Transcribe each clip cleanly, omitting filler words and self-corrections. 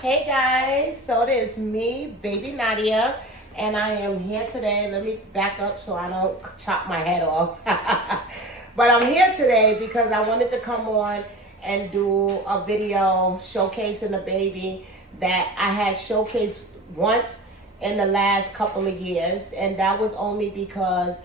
Hey guys, so it is me, baby Nadia, and I am here today. Let me back up so I don't chop my head off. But I'm here today because I wanted to come on and do a video showcasing the baby that I had showcased once in the last couple of years, and that was only because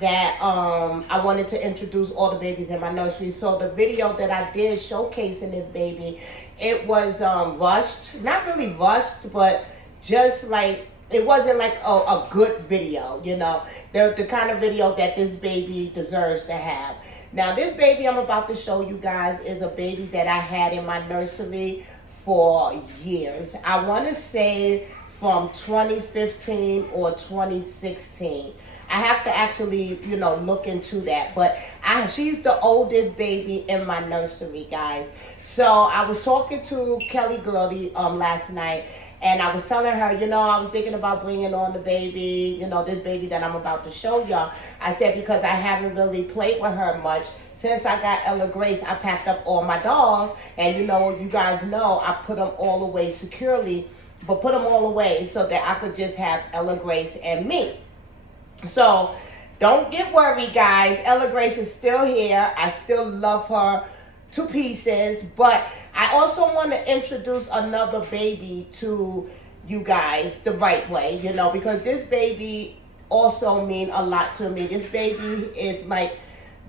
that I wanted to introduce all the babies in my nursery. So the video that I did showcasing this baby, it was rushed. Not really rushed, but just like, it wasn't like a good video, you know. The kind of video that this baby deserves to have. Now, this baby I'm about to show you guys is a baby that I had in my nursery for years. I want to say from 2015 or 2016. I have to actually, look into that. But she's the oldest baby in my nursery, guys. So I was talking to Kelly Girlie last night, and I was telling her, I was thinking about bringing on the baby, this baby that I'm about to show y'all. I said, because I haven't really played with her much. Since I got Ella Grace, I packed up all my dolls, and you guys know, I put them all away securely, but put them all away so that I could just have Ella Grace and me. So don't get worried, guys. Ella Grace is still here. I still love her to pieces, but I also want to introduce another baby to you guys the right way, because this baby also means a lot to me. This baby is like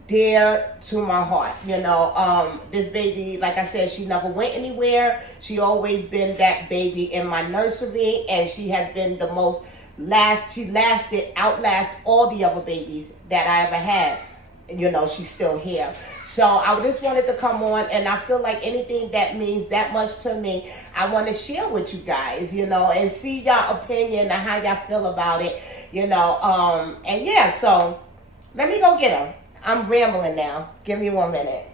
dear to my heart, This baby, like I said, she never went anywhere. She always been that baby in my nursery, and she has been the most outlast all the other babies that I ever had. She's still here. So I just wanted to come on, and I feel like anything that means that much to me, I want to share with you guys, and see y'all opinion and how y'all feel about it, and yeah, so let me go get her. I'm rambling now. Give me 1 minute.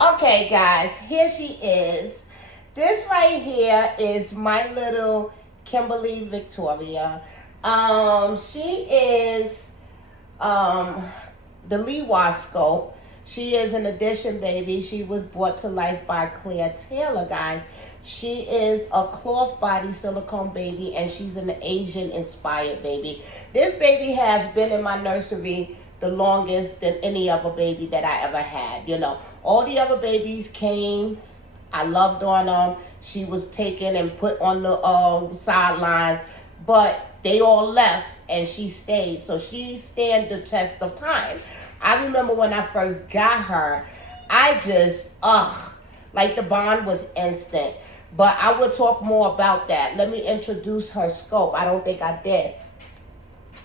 Okay, guys, here she is. This right here is my little Kimberly Victoria. She is the Lewa scope. She is an addition baby. She was brought to life by Claire Taylor, guys. She is a cloth body silicone baby, and she's an Asian inspired baby. This baby has been in my nursery the longest than any other baby that I ever had. All the other babies came. I loved on them. She was taken and put on the sidelines, but they all left and she stayed. So she stand the test of time. I remember when I first got her, I just, like the bond was instant. But I will talk more about that. Let me introduce her scope. I don't think I did.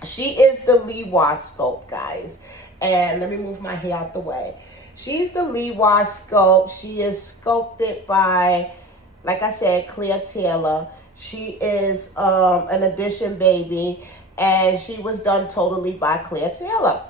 She is the Lewa scope, guys. And let me move my hair out the way. She's the Lewa scope. She is sculpted by, like I said, Claire Taylor. She is an addition baby, and she was done totally by Claire Taylor.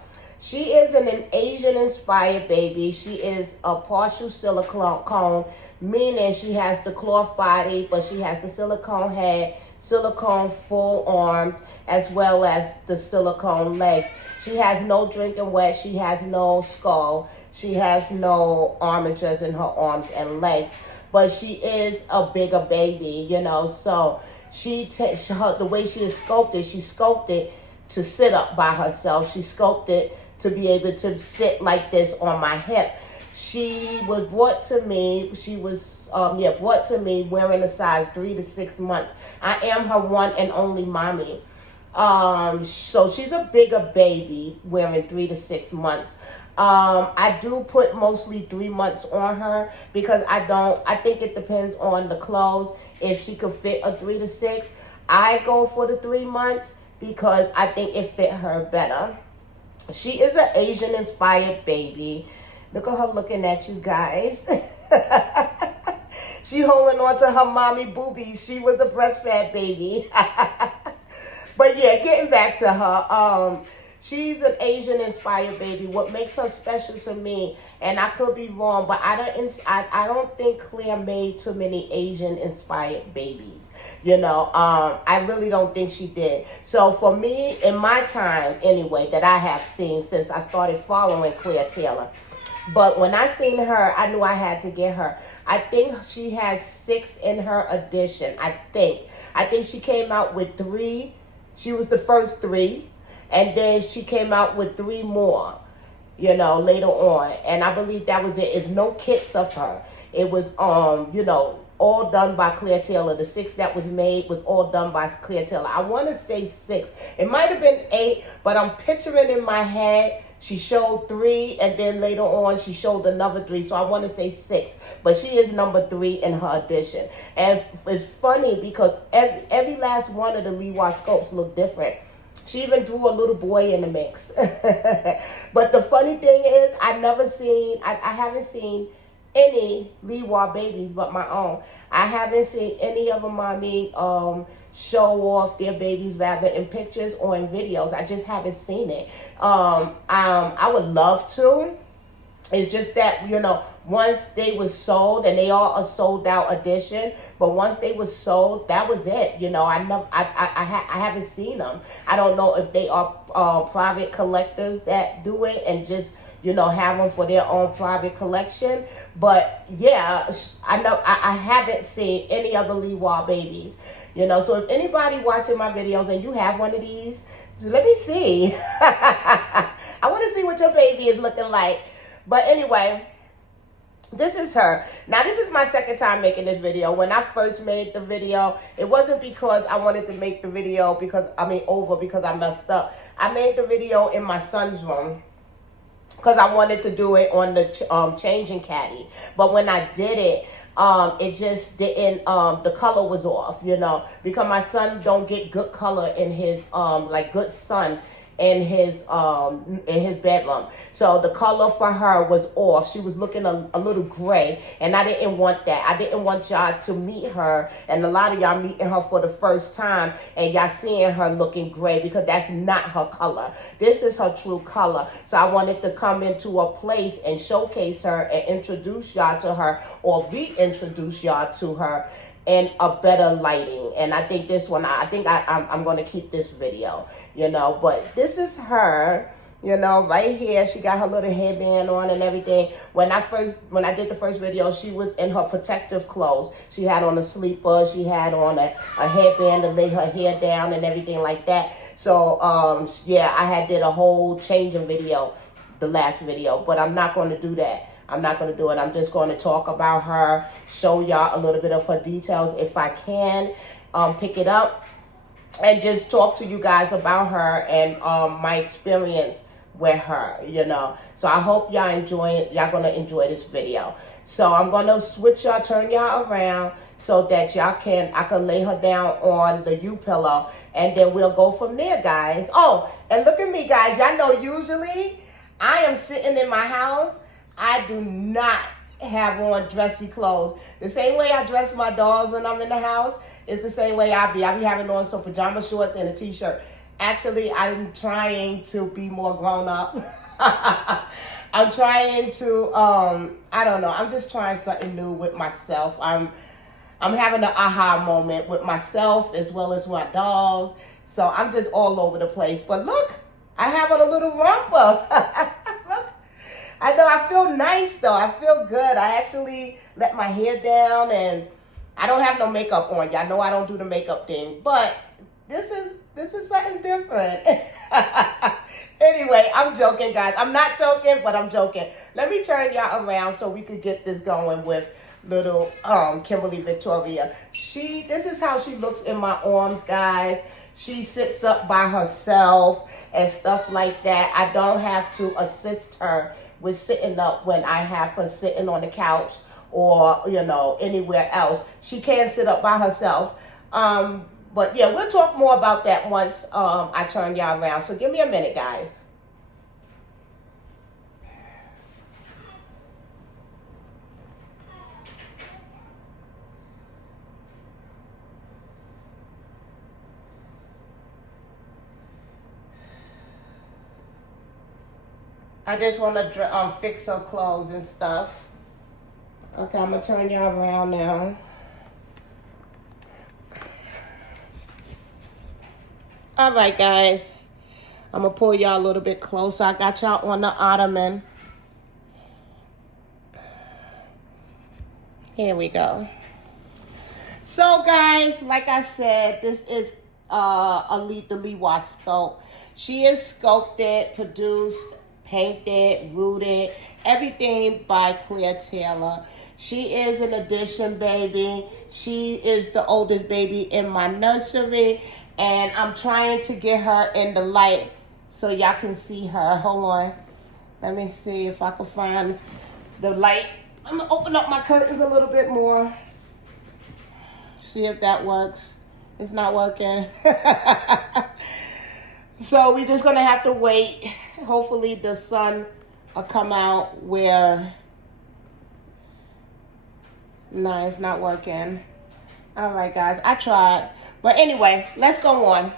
She is an Asian-inspired baby. She is a partial silicone, meaning she has the cloth body, but she has the silicone head, silicone full arms, as well as the silicone legs. She has no drinking wet. She has no skull. She has no armatures in her arms and legs. But she is a bigger baby, So the way she is sculpted, she sculpted to sit up by herself. She sculpted to be able to sit like this on my hip. She was brought to me. She was brought to me wearing a size 3 to 6 months. I am her one and only mommy. So she's a bigger baby wearing 3 to 6 months. I do put mostly 3 months on her because I think it depends on the clothes. If she could fit a 3 to 6, I go for the 3 months because I think it fit her better. She is an Asian inspired baby. Look at her looking at you guys. She holding on to her mommy boobies. She was a breastfed baby. But yeah, getting back to her. She's an Asian inspired baby. What makes her special to me, and I could be wrong, but I don't think Claire made too many Asian inspired babies. I really don't think she did. So for me, in my time anyway, that I have seen since I started following Claire Taylor. But when I seen her, I knew I had to get her. I think she has 6 in her edition. I think she came out with 3. She was the first 3. And then she came out with 3 more, later on. And I believe that was it. It's no kits of her. It was, all done by Claire Taylor. The 6 that was made was all done by Claire Taylor. I want to say 6. It might have been 8, but I'm picturing in my head she showed 3, and then later on she showed another 3. So I want to say 6. But she is number 3 in her edition. And it's funny because every last one of the Lewa scopes look different. She even threw a little boy in the mix. But the funny thing is, I haven't seen any Lewa babies but my own. I haven't seen any of them, show off their babies rather in pictures or in videos. I just haven't seen it. I would love to. It's just that, once they was sold, and they are a sold out edition, but once they was sold, that was it. I haven't seen them. I don't know if they are private collectors that do it and just, have them for their own private collection. But yeah, I know I haven't seen any other Lewa babies. So if anybody watching my videos and you have one of these, let me see. I want to see what your baby is looking like. But anyway, this is her. Now, this is my second time making this video. When I first made the video, it wasn't because I wanted to make the video because I messed up. I made the video in my son's room because I wanted to do it on the changing caddy. But when I did it, it just didn't, the color was off, because my son don't get good color in his, good sun in his bedroom. So the color for her was off. She was looking a little gray, and I didn't want that. I didn't want y'all to meet her, and a lot of y'all meeting her for the first time, and y'all seeing her looking gray, because that's not her color. This is her true color. So I wanted to come into a place and showcase her and introduce y'all to her, or reintroduce y'all to her in a better lighting. And I think this one, I'm going to keep this video, but this is her, right here. She got her little headband on and everything. When I did the first video, she was in her protective clothes. She had on a sleeper. She had on a headband to lay her hair down and everything like that. So, yeah, I did a whole changing video, the last video, but I'm not going to do that. I'm not going to do it. I'm just going to talk about her, show y'all a little bit of her details if I can, pick it up, and just talk to you guys about her and my experience with her, So I hope y'all enjoy it. Y'all going to enjoy this video. So I'm going to turn y'all around so that I can lay her down on the U-pillow, and then we'll go from there, guys. Oh, and look at me, guys. Y'all know usually I am sitting in my house. I do not have on dressy clothes. The same way I dress my dolls when I'm in the house is the same way I be having on some pajama shorts and a t-shirt. Actually, I'm trying to be more grown up. I'm trying to, I don't know. I'm just trying something new with myself. I'm having an aha moment with myself as well as my dolls. So I'm just all over the place. But look, I have on a little romper. Look. I know, I feel nice though. I feel good. I actually let my hair down, and I don't have no makeup on. Y'all know I don't do the makeup thing, but this is something different. Anyway, I'm joking, guys. I'm not joking, but I'm joking. Let me turn y'all around so we could get this going with little Kimberly Victoria. This is how she looks in my arms, guys. She sits up by herself and stuff like that. I don't have to assist her with sitting up when I have her sitting on the couch or, anywhere else. She can sit up by herself. But yeah, we'll talk more about that once I turn y'all around. So give me a minute, guys. I just want to fix her clothes and stuff. Okay, I'm going to turn y'all around now. All right, guys. I'm going to pull y'all a little bit closer. I got y'all on the ottoman. Here we go. So, guys, like I said, this is the Lewa sculpt. She is sculpted, produced, painted, rooted, everything by Claire Taylor. She is an addition baby. She is the oldest baby in my nursery, and I'm trying to get her in the light so y'all can see her. Hold on. Let me see if I can find the light. I'm going to open up my curtains a little bit more. See if that works. It's not working. So we're just going to have to wait. Hopefully the sun will come out where... No, it's not working. All right, guys. I tried. But anyway, let's go on.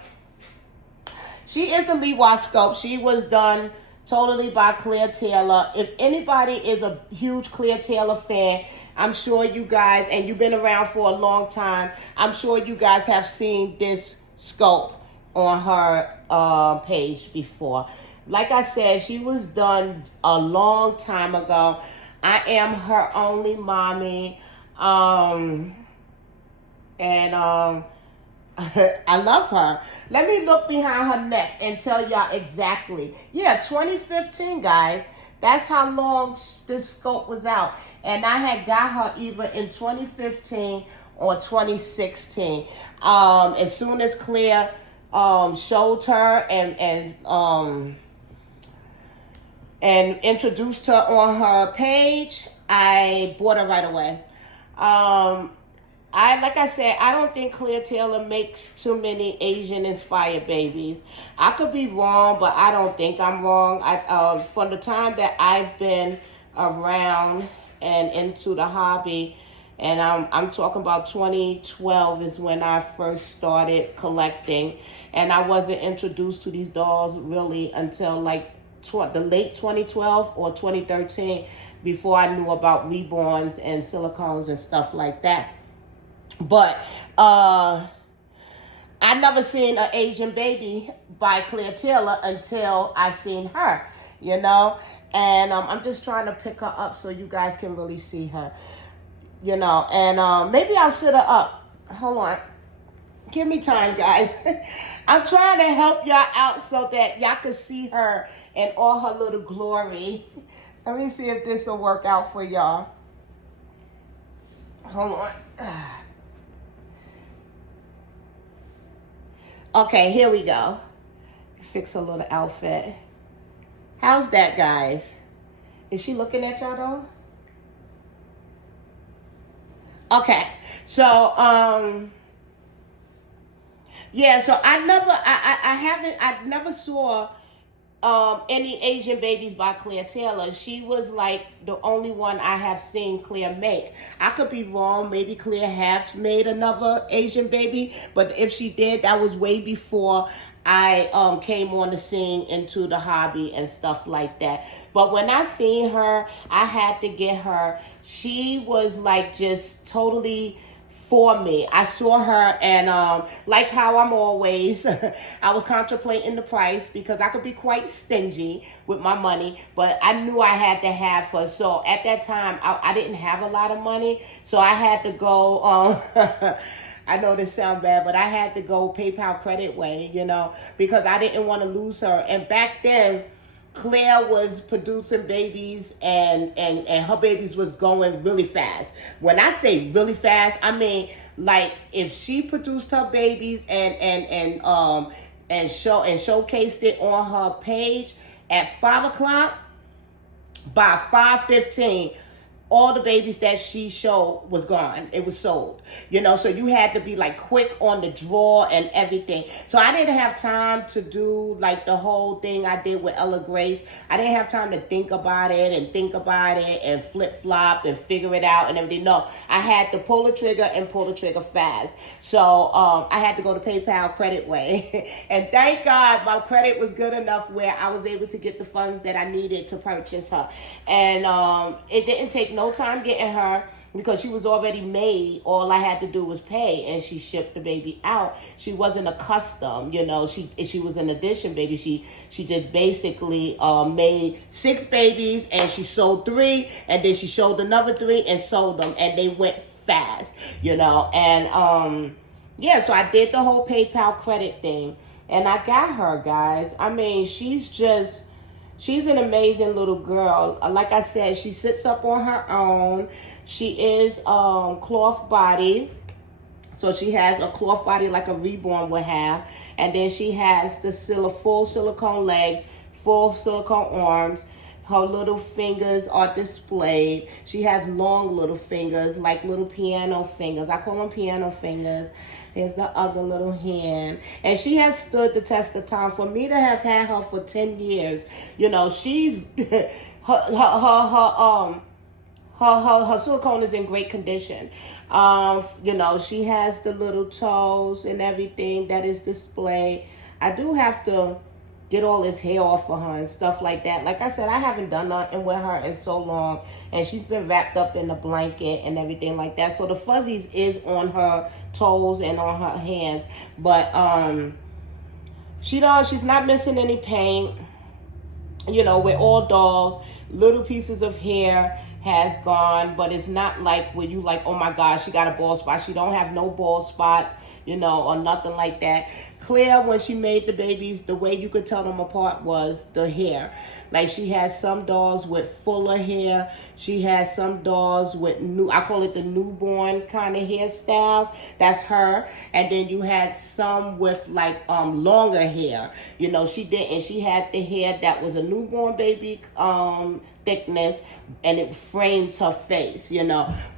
She is the Lewa sculpt. She was done totally by Claire Taylor. If anybody is a huge Claire Taylor fan, I'm sure you guys, and you've been around for a long time, I'm sure you guys have seen this sculpt on her page before. Like I said, she was done a long time ago. I am her only mommy. I love her. Let me look behind her neck and tell y'all exactly. Yeah, 2015, guys. That's how long this sculpt was out. And I had got her either in 2015 or 2016. As soon as Claire showed her and introduced her on her page, I bought her right away. Like I said, I don't think Claire Taylor makes too many Asian-inspired babies. I could be wrong, but I don't think I'm wrong. From the time that I've been around and into the hobby, and I'm talking about 2012 is when I first started collecting, and I wasn't introduced to these dolls really until like the late 2012 or 2013, before I knew about reborns and silicones and stuff like that. But I never seen an Asian baby by Claire Taylor until I seen her, you know. And I'm just trying to pick her up so you guys can really see her, you know. And maybe I'll sit her up. Hold on. Give me time, guys. I'm trying to help y'all out so that y'all can see her in all her little glory. Let me see if this will work out for y'all. Hold on. Okay, here we go. Fix a little outfit. How's that, guys? Is she looking at y'all though? Okay, so yeah, so I never saw any Asian babies by Claire Taylor. She was like the only one I have seen Claire make. I could be wrong. Maybe Claire has made another Asian baby, but if she did, that was way before I came on the scene into the hobby and stuff like that. But when I seen her, I had to get her. She was like just totally for me. I saw her, and like how I'm always, I was contemplating the price because I could be quite stingy with my money, but I knew I had to have her. So at that time, I didn't have a lot of money, so I had to go, I know this sounds bad, but I had to go PayPal credit way, you know, because I didn't want to lose her. And back then, Claire was producing babies, and her babies was going really fast. When I say really fast, I mean like if she produced her babies and showcased it on her page at 5 o'clock, by 5:15, all the babies that she showed was gone. It was sold, so you had to be like quick on the draw and everything. So I didn't have time to do like the whole thing I did with Ella Grace. I didn't have time to think about it and flip flop and figure it out and everything. No, I had to pull the trigger and pull the trigger fast. So I had to go to PayPal credit way. And thank God my credit was good enough where I was able to get the funds that I needed to purchase her. And it didn't take no time getting her because she was already made. All I had to do was pay, and she shipped the baby out. She wasn't a custom, she was an addition baby. She just basically made 6 babies, and she sold 3, and then she showed another 3 and sold them, and they went fast, and so I did the whole PayPal credit thing, and I got her, guys. I mean, she's an amazing little girl. Like I said, she sits up on her own. She is cloth body. So she has a cloth body like a reborn would have. And then she has the full silicone legs, full silicone arms. Her little fingers are displayed. She has long little fingers, like little piano fingers. I call them piano fingers. There's the other little hand. And she has stood the test of time. For me to have had her for 10 years, she's her silicone is in great condition. She has the little toes and everything that is displayed. I do have to get all this hair off of her and stuff like that. Like I said, I haven't done nothing with her in so long, and she's been wrapped up in a blanket and everything like that. So the fuzzies is on her toes and on her hands, but she's not missing any paint. With all dolls, little pieces of hair has gone, but it's not like where you like, oh my gosh, she got a bald spot. She don't have no bald spots, or nothing like that. Claire, when she made the babies, the way you could tell them apart was the hair. Like, she has some dolls with fuller hair. She has some dolls with I call it the newborn kind of hairstyles. That's her. And then you had some with like longer hair. She didn't. She had the hair that was a newborn baby thickness, and it framed her face.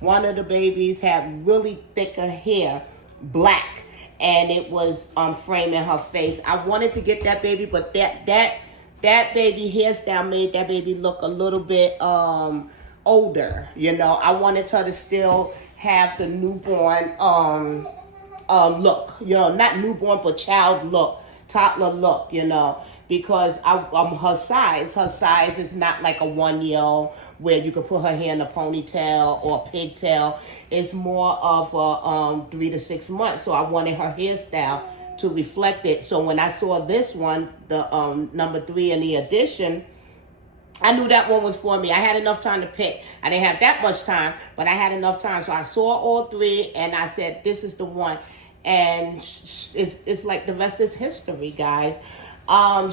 One of the babies had really thicker hair, black, and it was framing her face. I wanted to get that baby, but that baby hairstyle made that baby look a little bit older. I wanted her to still have the newborn look. Not newborn, but child look, toddler look. Because her size is not like a 1-year-old where you could put her hair in a ponytail or a pigtail. It's more of a 3 to 6 months. So I wanted her hairstyle to reflect it. So when I saw this one, the number 3 in the edition, I knew that one was for me. I had enough time to pick. I didn't have that much time, but I had enough time. So I saw all 3, and I said, this is the one. And it's like the rest is history, guys.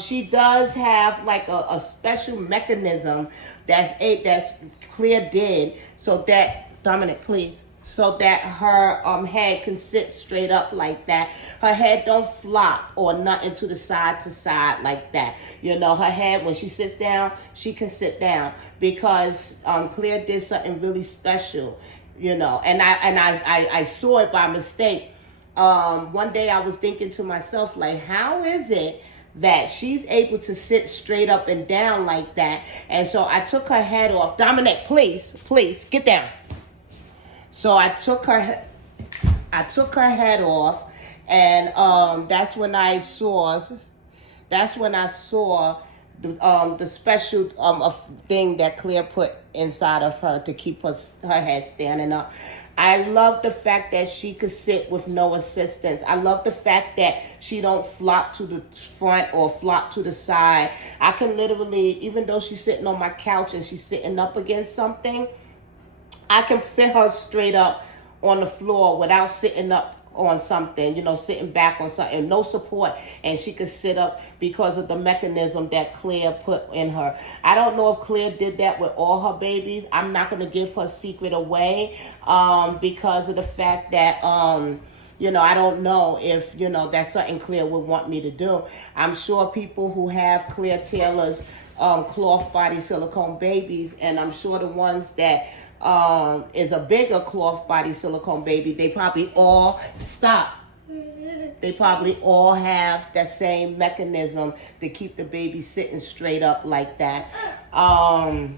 She does have like a special mechanism that's Claire did, so that, Dominic, please, so that her head can sit straight up like that. Her head don't flop or nothing to side like that. Her head, when she sits down, she can sit down because Claire did something really special. And I saw it by mistake. One day I was thinking to myself, like, how is it that she's able to sit straight up and down like that? And so I took her head off. Dominic, please, get down. So I took her head off, and that's when I saw the special thing that Claire put inside of her to keep her head standing up. I love the fact that she could sit with no assistance. I love the fact that she don't flop to the front or flop to the side. I can literally, even though she's sitting on my couch and she's sitting up against something, I can sit her straight up on the floor without sitting up on something, sitting back on something, no support, and she could sit up because of the mechanism that Claire put in her. I don't know if Claire did that with all her babies. I'm not going to give her secret away because of the fact that I don't know if that's something Claire would want me to do. I'm sure people who have Claire Taylor's cloth body silicone babies, and I'm sure the ones that is a bigger cloth body silicone baby. They probably all, stop. They probably all have that same mechanism to keep the baby sitting straight up like that. I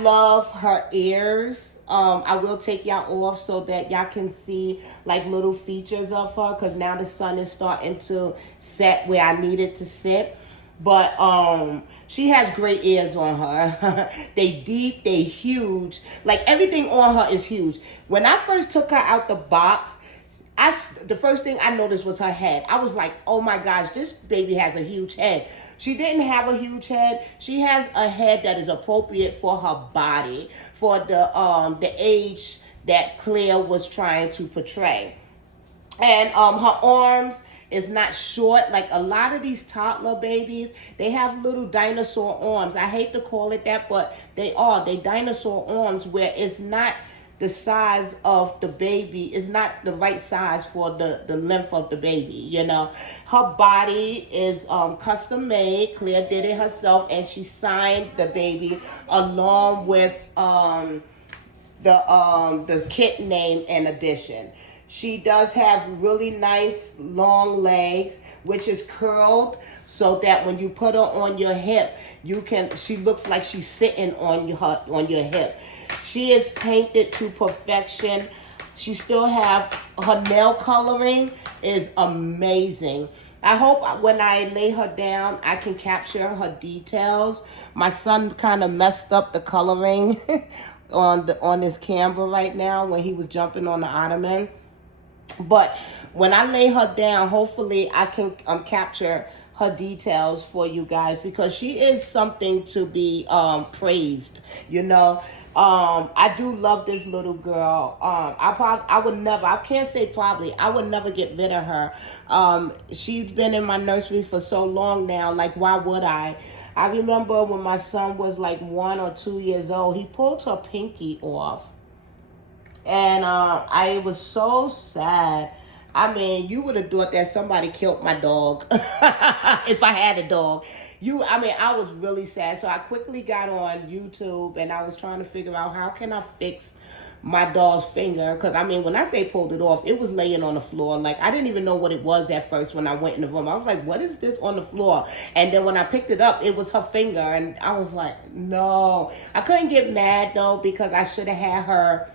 love her ears. I will take y'all off so that y'all can see like little features of her, because now the sun is starting to set where I need it to sit. But she has great ears on her. They deep, they huge. Like everything on her is huge. When I first took her out the box, the first thing I noticed was her head. I was like, oh my gosh, this baby has a huge head. She didn't have a huge head. She has a head that is appropriate for her body, for the age that Claire was trying to portray. And her arms is not short. Like a lot of these toddler babies, they have little dinosaur arms. I hate to call it that, but they are. They dinosaur arms where it's not the size of the baby, is not the right size for the length of the baby, you know. Her body is custom made. Claire did it herself, and she signed the baby along with the kit name and addition. She does have really nice long legs, which is curled so that when you put her on your hip, she looks like she's sitting on your hip. She is painted to perfection. She still have her nail coloring is amazing. I hope when I lay her down, I can capture her details. My son kind of messed up the coloring on his camera right now when he was jumping on the ottoman. But when I lay her down, hopefully I can capture her details for you guys, because she is something to be praised, you know. I do love this little girl. I would never, I can't say probably, I would never get rid of her. She's been in my nursery for so long now, like why would I? I remember when my son was like 1 or 2 years old, he pulled her pinky off. And I was so sad. I mean, you would have thought that somebody killed my dog if I had a dog. I was really sad. So I quickly got on YouTube and I was trying to figure out how can I fix my dog's finger. Because, I mean, when I say pulled it off, it was laying on the floor. Like, I didn't even know what it was at first when I went in the room. I was like, what is this on the floor? And then when I picked it up, it was her finger. And I was like, no. I couldn't get mad, though, because I should have had her.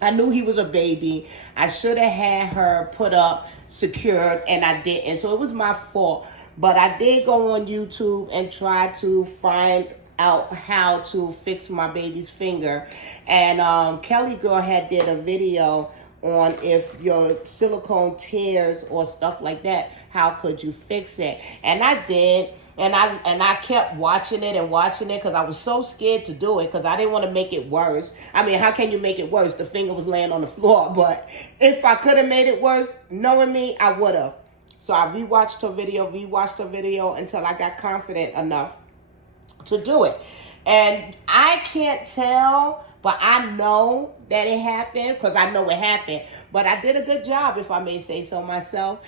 I knew he was a baby. I should have had her put up, secured, and I didn't. So it was my fault. But I did go on YouTube and try to find out how to fix my baby's finger. And Kelly Girl had did a video on if your silicone tears or stuff like that, how could you fix it? And I did. And I kept watching it because I was so scared to do it because I didn't want to make it worse. I mean, how can you make it worse? The finger was laying on the floor. But if I could have made it worse, knowing me, I would have. So I rewatched her video until I got confident enough to do it. And I can't tell, but I know that it happened because I know it happened. But I did a good job, if I may say so myself.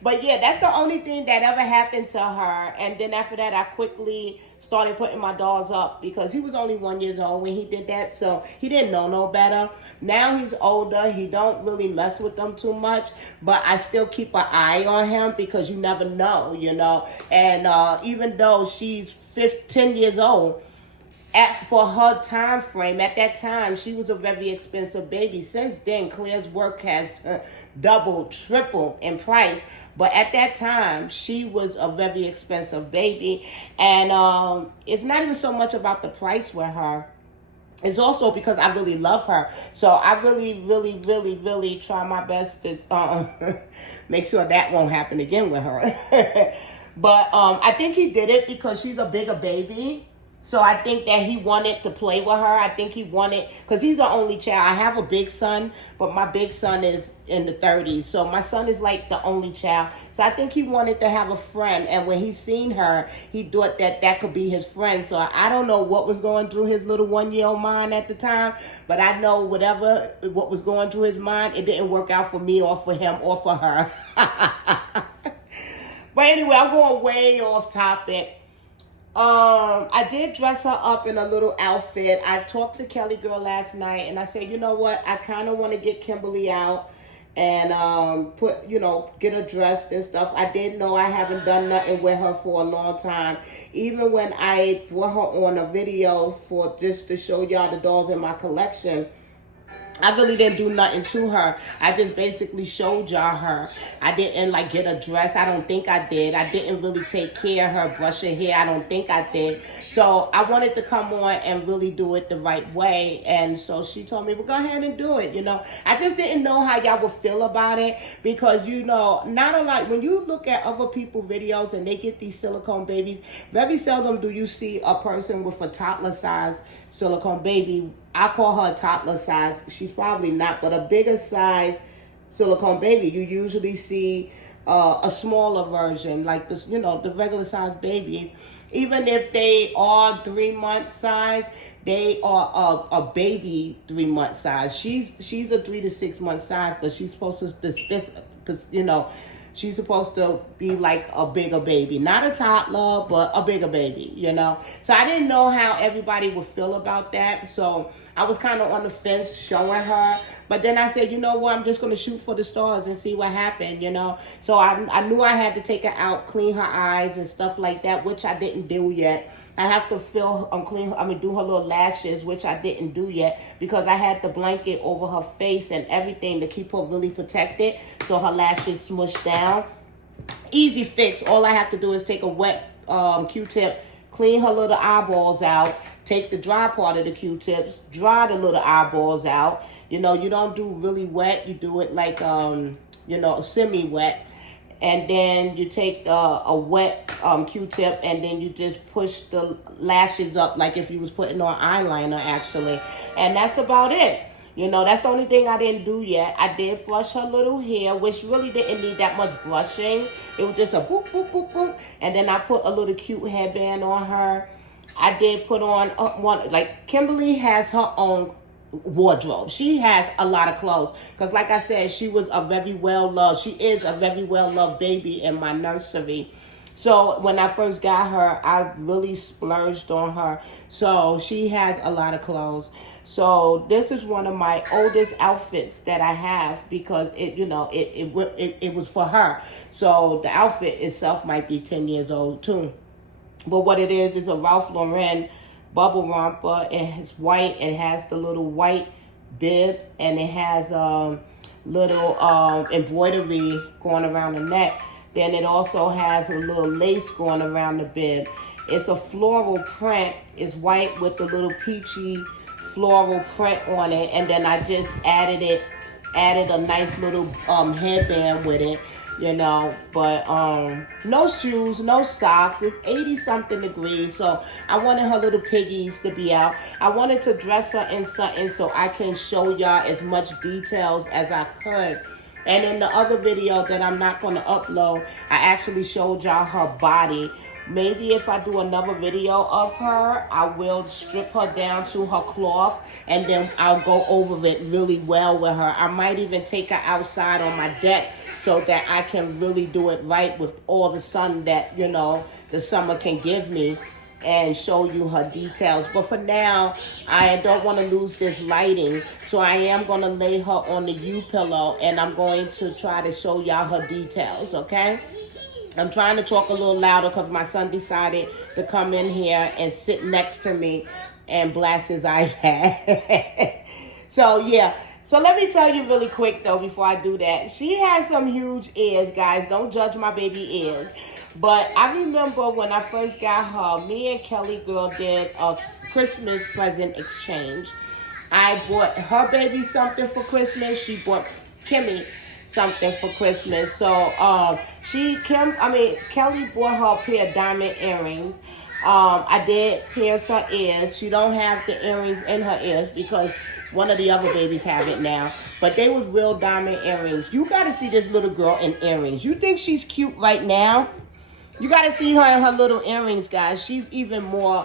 But yeah, that's the only thing that ever happened to her. And then after that, I quickly started putting my dolls up because he was only 1 year old when he did that. So he didn't know no better. Now he's older. He don't really mess with them too much. But I still keep an eye on him because you never know, you know. And even though she's 10 years old, for her time frame, at that time, she was a very expensive baby. Since then, Claire's work has doubled, tripled in price. But at that time, she was a very expensive baby. And it's not even so much about the price with her. It's also because I really love her. So I really, really, really, really try my best to make sure that won't happen again with her. But I think he did it because she's a bigger baby. So I think that he wanted to play with her. I think he wanted, because he's the only child. I have a big son, but my big son is in the 30s. So my son is like the only child. So I think he wanted to have a friend. And when he seen her, he thought that that could be his friend. So I don't know what was going through his little 1 year old mind at the time. But I know what was going through his mind, it didn't work out for me or for him or for her. But anyway, I'm going way off topic. I did dress her up in a little outfit. I talked to Kelly girl last night, and I said, you know what? I kind of want to get Kimberly out and get her dressed and stuff. I did know I haven't done nothing with her for a long time. Even when I brought her on a video for just to show y'all the dolls in my collection, I really didn't do nothing to her. I just basically showed y'all her. I didn't like get a dress. I don't think I did. I didn't really take care of her, brush her hair. I don't think I did. So I wanted to come on and really do it the right way. And so she told me, well, go ahead and do it. I just didn't know how y'all would feel about it because, not a lot. When you look at other people's videos and they get these silicone babies, very seldom do you see a person with a toddler size silicone baby. I call her a toddler size. She's probably not, but a bigger size silicone baby. You usually see a smaller version, like this, the regular size babies. Even if they are 3 month size, they are a baby 3 month size. She's a 3 to 6 month size, but she's supposed to she's supposed to be like a bigger baby. Not a toddler, but a bigger baby, So I didn't know how everybody would feel about that. So I was kind of on the fence showing her. But then I said, you know what, I'm just going to shoot for the stars and see what happened, So I knew I had to take her out, clean her eyes and stuff like that, which I didn't do yet. I have to do her little lashes, which I didn't do yet because I had the blanket over her face and everything to keep her really protected so her lashes smush down. Easy fix. All I have to do is take a wet Q-tip, clean her little eyeballs out, take the dry part of the Q-tips, dry the little eyeballs out. You don't do really wet. You do it like, semi-wet. And then you take a wet Q-tip and then you just push the lashes up like if you was putting on eyeliner, actually. And that's about it. That's the only thing I didn't do yet. I did brush her little hair, which really didn't need that much brushing. It was just a boop, boop, boop, boop. And then I put a little cute headband on her. I did put on Kimberly has her own wardrobe. She has a lot of clothes because like I said, she is a very well loved baby in my nursery. So when I first got her, I really splurged on her. So she has a lot of clothes. So this is one of my oldest outfits that I have because it was for her. So the outfit itself might be 10 years old too. But what it is a Ralph Lauren bubble romper. It's white. It has the little white bib and it has little embroidery going around the neck. Then it also has a little lace going around the bib. It's a floral print. It's white with the little peachy floral print on it. And then I just added a nice little headband with it. But no shoes, no socks. It's 80-something degrees, so I wanted her little piggies to be out. I wanted to dress her in something so I can show y'all as much details as I could. And in the other video that I'm not going to upload, I actually showed y'all her body. Maybe if I do another video of her, I will strip her down to her cloth and then I'll go over it really well with her. I might even take her outside on my deck so that I can really do it right with all the sun that, the summer can give me and show you her details. But for now, I don't want to lose this lighting. So I am going to lay her on the U-pillow and I'm going to try to show y'all her details, okay? I'm trying to talk a little louder because my son decided to come in here and sit next to me and blast his iPad. So, yeah. So let me tell you really quick, though, before I do that. She has some huge ears, guys. Don't judge my baby ears. But I remember when I first got her, me and Kelly girl did a Christmas present exchange. I bought her baby something for Christmas. She bought Kimmy something for Christmas. So Kelly bought her a pair of diamond earrings. I did pierce her ears. She don't have the earrings in her ears because one of the other babies have it now. But they was real diamond earrings. You got to see this little girl in earrings. You think she's cute right now? You got to see her in her little earrings, guys. She's even more,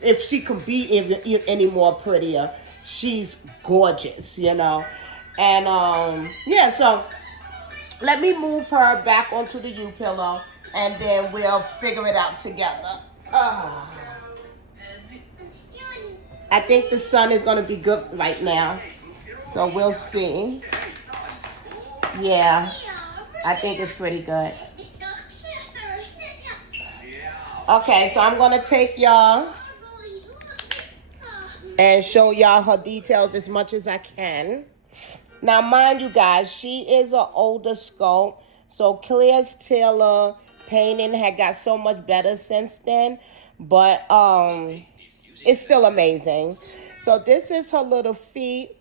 if she can be even any more prettier, she's gorgeous, And, so let me move her back onto the U-pillow and then we'll figure it out together. Ah. I think the sun is going to be good right now. So we'll see. Yeah, I think it's pretty good. Okay, so I'm going to take y'all and show y'all her details as much as I can. Now, mind you guys, she is an older sculpt. So Claire's Taylor painting had got so much better since then. But it's still amazing. So this is her little feet.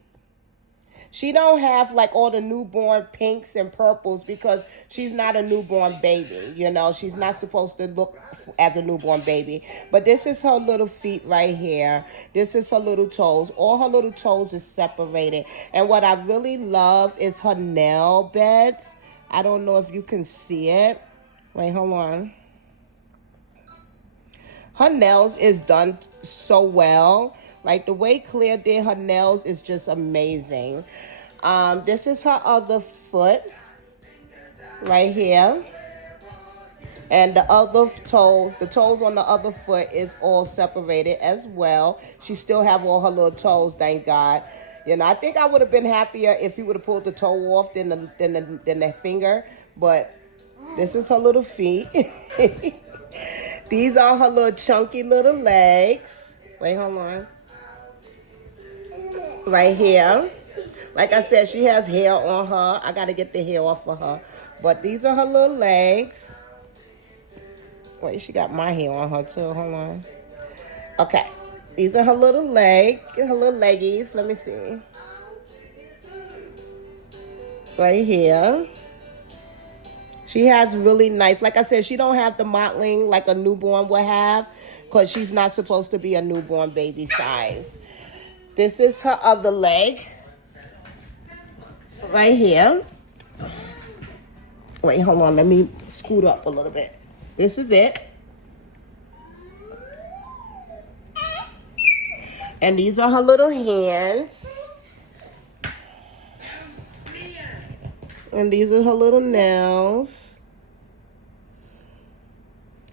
She don't have like all the newborn pinks and purples because she's not a newborn baby. You know, she's not supposed to look as a newborn baby. But this is her little feet right here. This is her little toes. All her little toes is separated. And what I really love is her nail beds. I don't know if you can see it. Wait, hold on. Her nails is done so well. Like the way Claire did her nails is just amazing. This is her other foot right here. And the other toes, the toes on the other foot is all separated as well. She still have all her little toes, thank God. You know, I think I would have been happier if you would have pulled the toe off than the finger. But this is her little feet. These are her little chunky little legs. Wait, hold on. Right here. Like I said, she has hair on her. I got to get the hair off of her. But these are her little legs. Wait, she got my hair on her too. Hold on. Okay. These are her little leggies. Let me see. Right here. She has really nice, like I said, she don't have the mottling like a newborn would have because she's not supposed to be a newborn baby size. This is her other leg. Right here. Wait, hold on. Let me scoot up a little bit. This is it. And these are her little hands. And these are her little nails.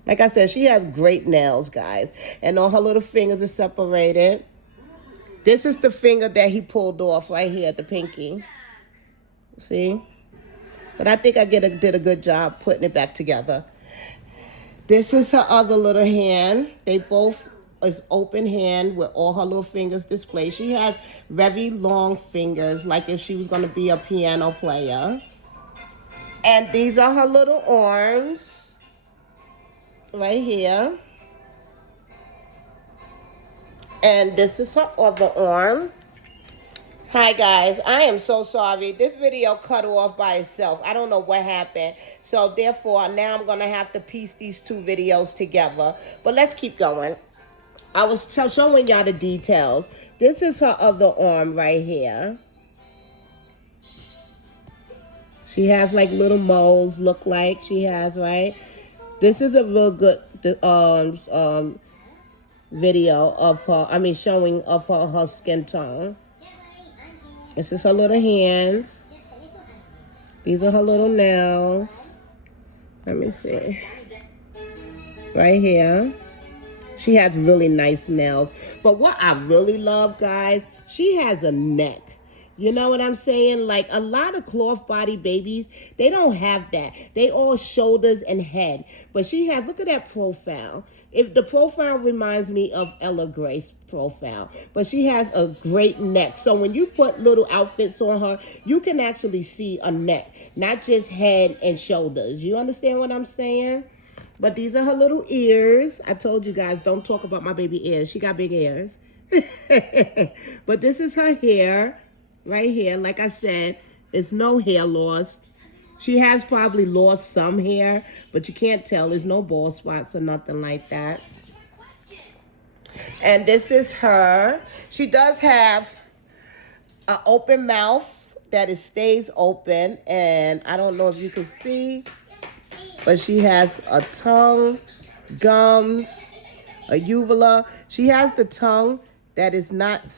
Like I said, she has great nails, guys. And all her little fingers are separated. This is the finger that he pulled off right here at the pinky. See? But I think I did a good job putting it back together. This is her other little hand. They both is open hand with all her little fingers displayed. She has very long fingers, like if she was going to be a piano player. And these are her little arms. Right here. And this is her other arm. Hi guys, I am so sorry. This video cut off by itself. I don't know what happened. So therefore, now I'm going to have to piece these two videos together. But let's keep going. I was showing y'all the details. This is her other arm right here. She has like little moles, look like she has, right? This is a real good video of her, showing of her skin tone. This is her little hands. These are her little nails. Let me see. Right here. She has really nice nails. But what I really love, guys, she has a neck. You know what I'm saying? Like a lot of cloth body babies, they don't have that. They all shoulders and head. But she has, look at that profile. If the profile reminds me of Ella Grace's profile. But she has a great neck. So when you put little outfits on her, you can actually see a neck. Not just head and shoulders. You understand what I'm saying? But these are her little ears. I told you guys, don't talk about my baby ears. She got big ears. But this is her hair. Right here, like I said, it's no hair loss. She has probably lost some hair, but you can't tell. There's no bald spots or nothing like that. And this is her. She does have an open mouth that it stays open. And I don't know if you can see, but she has a tongue, gums, a uvula. She has the tongue that is not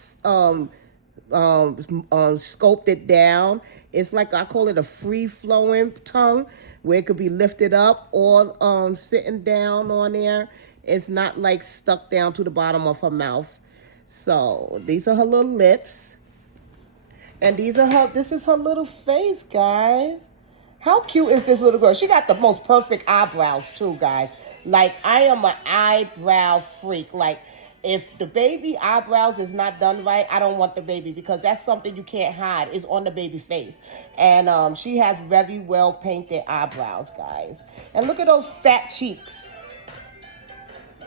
sculpted down. It's like, I call it a free-flowing tongue where it could be lifted up or sitting down on there. It's not like stuck down to the bottom of her mouth. So these are her little lips. And this is her little face, guys. How cute is this little girl? She got the most perfect eyebrows too, guys. Like, I am an eyebrow freak. Like, if the baby eyebrows is not done right, I don't want the baby, because that's something you can't hide. It's on the baby face. And she has very well painted eyebrows, guys. And look at those fat cheeks.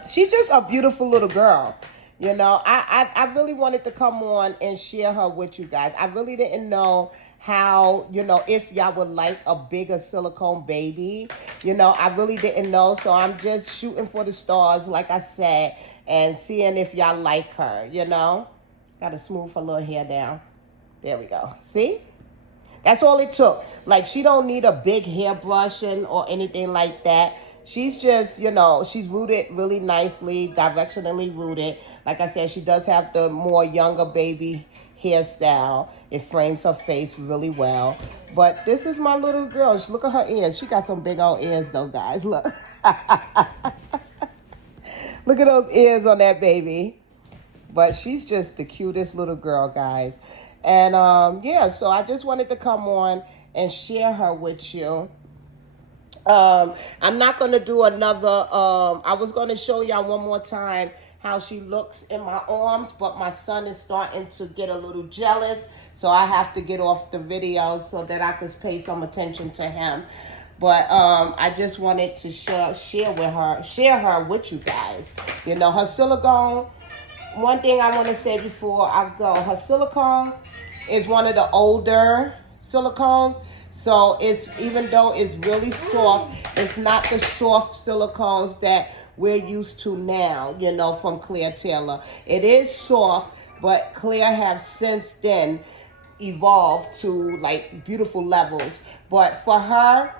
She's just a beautiful little girl. You know, I really wanted to come on and share her with you guys. I really didn't know how, you know, if y'all would like a bigger silicone baby. You know, I really didn't know. So I'm just shooting for the stars, like I said, and seeing if y'all like her, you know. Got to smooth her little hair down. There we go. See? That's all it took. Like, she don't need a big hair brushing or anything like that. She's just, you know, she's rooted really nicely, directionally rooted. Like I said, she does have the more younger baby hairstyle. It frames her face really well. But this is my little girl. Look at her ears. She got some big old ears, though, guys. Look. Look at those ears on that baby. But she's just the cutest little girl, guys. And, yeah, so I just wanted to come on and share her with you. I'm not going to do another, I was going to show y'all one more time how she looks in my arms, but my son is starting to get a little jealous, so I have to get off the video so that I can pay some attention to him. But I just wanted to share her with you guys. You know, her silicone, one thing I want to say before I go, her silicone is one of the older silicones. So it's, even though it's really soft, it's not the soft silicones that we're used to now, you know, from Claire Taylor. It is soft, but Claire have since then evolved to like beautiful levels. But for her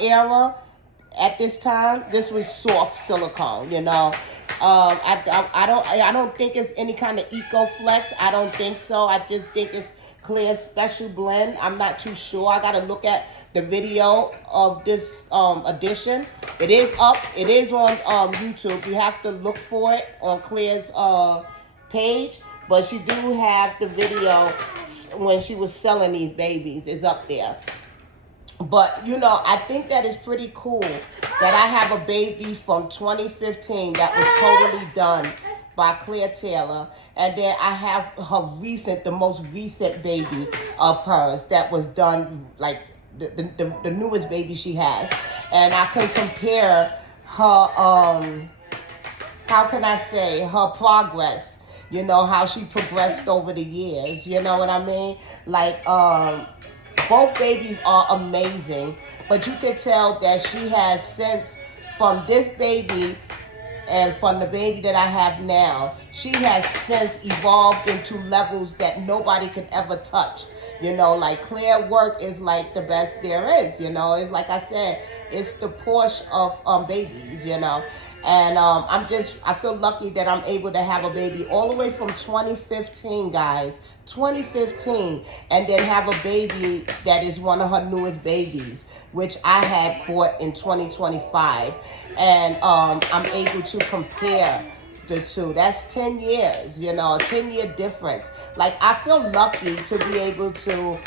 era, at this time, this was soft silicone, you know. I don't think it's any kind of Eco Flex. I don't think so. I just think it's Claire's special blend. I'm not too sure. I got to look at the video of this edition. It is up. It is on YouTube. You have to look for it on Claire's page. But she do have the video when she was selling these babies. It's up there. But, you know, I think that is pretty cool that I have a baby from 2015 that was totally done by Claire Taylor. And then I have the most recent baby of hers that was done, like, the newest baby she has. And I can compare her, how can I say, her progress. You know, how she progressed over the years. You know what I mean? Like, both babies are amazing. But you can tell that she has since, from this baby and from the baby that I have now, she has since evolved into levels that nobody could ever touch. You know, like Claire work is like the best there is, you know. It's like I said, it's the Porsche of babies, you know. And I feel lucky that I'm able to have a baby all the way from 2015, guys. 2015. And then have a baby that is one of her newest babies, which I had bought in 2025. And I'm able to compare the two. That's 10 years, you know, a 10-year difference. Like, I feel lucky to be able to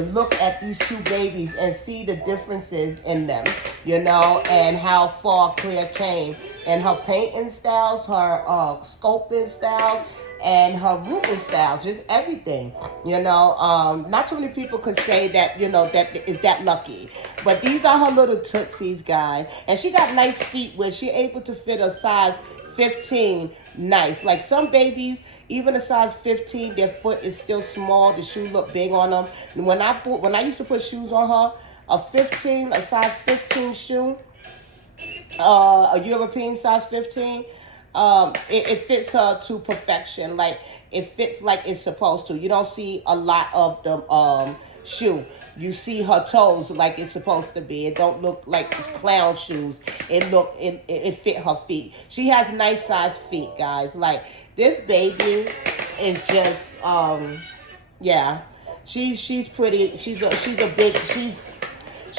look at these two babies and see the differences in them, you know, and how far Claire came. And her painting styles, her sculpting styles, and her rooting styles, just everything, you know. Not too many people could say that, you know, that is that lucky. But these are her little tootsies, guys. And she got nice feet where she able to fit a size 15 nice. Like some babies, even a size 15, their foot is still small. The shoe look big on them. And when I used to put shoes on her, a size 15 shoe, a European size 15, it fits her to perfection. Like, it fits like it's supposed to. You don't see a lot of the shoe. You see her toes like it's supposed to be. It don't look like clown shoes. It fit her feet. She has nice size feet, guys. Like, this baby is just yeah. She's pretty. She's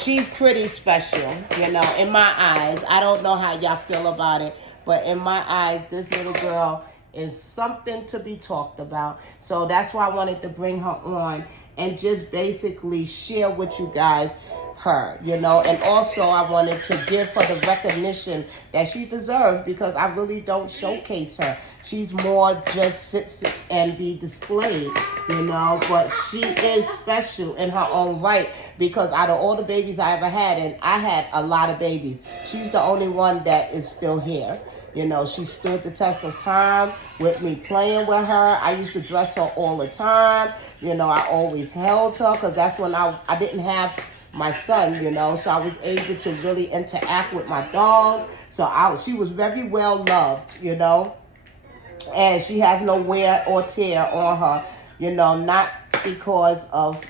she's pretty special, you know, in my eyes. I don't know how y'all feel about it, but in my eyes, this little girl is something to be talked about. So that's why I wanted to bring her on and just basically share with you guys her, you know, and also I wanted to give her the recognition that she deserves, because I really don't showcase her. She's more just sits and be displayed, you know, but she is special in her own right, because out of all the babies I ever had, and I had a lot of babies, she's the only one that is still here. You know, she stood the test of time with me playing with her. I used to dress her all the time. You know, I always held her, because that's when I didn't have my son, you know, so I was able to really interact with my dogs. So she was very well loved, you know, and she has no wear or tear on her, you know, not because of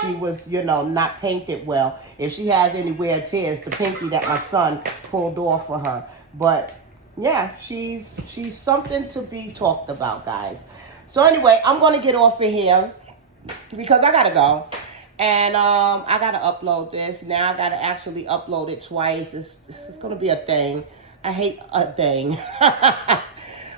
she was, you know, not painted well. If she has any wear or tears, the pinky that my son pulled off for her. But yeah, she's something to be talked about, guys. So anyway, I'm going to get off of here because I got to go. And I got to upload this. Now I got to actually upload it twice. It's going to be a thing. I hate a thing.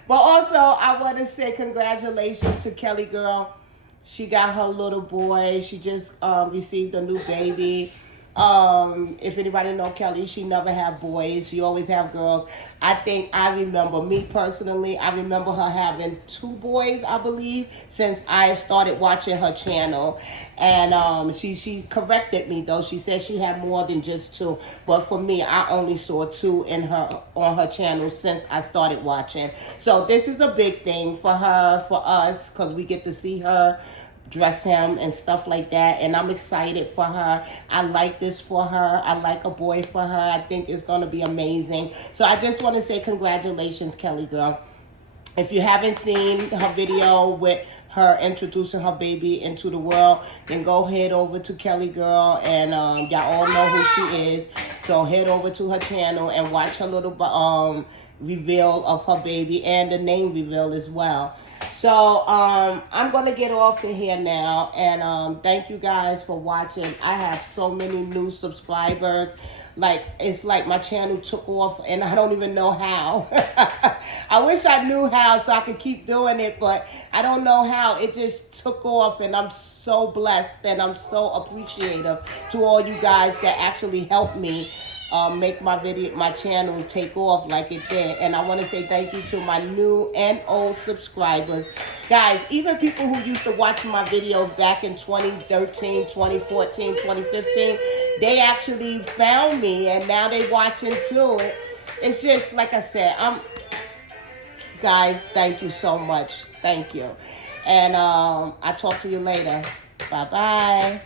But also, I want to say congratulations to Kelly girl. She got her little boy. She just received a new baby. If anybody know Kelly, she never had boys. She always have girls. I remember, me personally, I remember her having 2 boys, I believe, since I started watching her channel. And she corrected me, though. She said she had more than just 2. But for me, I only saw 2 on her channel since I started watching. So this is a big thing for her, for us, because we get to see her dress him and stuff like that, and I'm excited for her. I like this for her. I like a boy for her. I think it's going to be amazing. So I just want to say congratulations, Kelly girl. If you haven't seen her video with her introducing her baby into the world, then go head over to Kelly girl, and y'all all know who she is. So head over to her channel and watch her little reveal of her baby and the name reveal as well. So, I'm going to get off of here now, and thank you guys for watching. I have so many new subscribers. Like, it's like my channel took off, and I don't even know how. I wish I knew how so I could keep doing it, but I don't know how. It just took off, and I'm so blessed, and I'm so appreciative to all you guys that actually helped me make my channel take off like it did. And I want to say thank you to my new and old subscribers. Guys, even people who used to watch my videos back in 2013, 2014, 2015, they actually found me, and now they watching too. It's just, like I said, guys, thank you so much. Thank you. And I'll talk to you later. Bye-bye.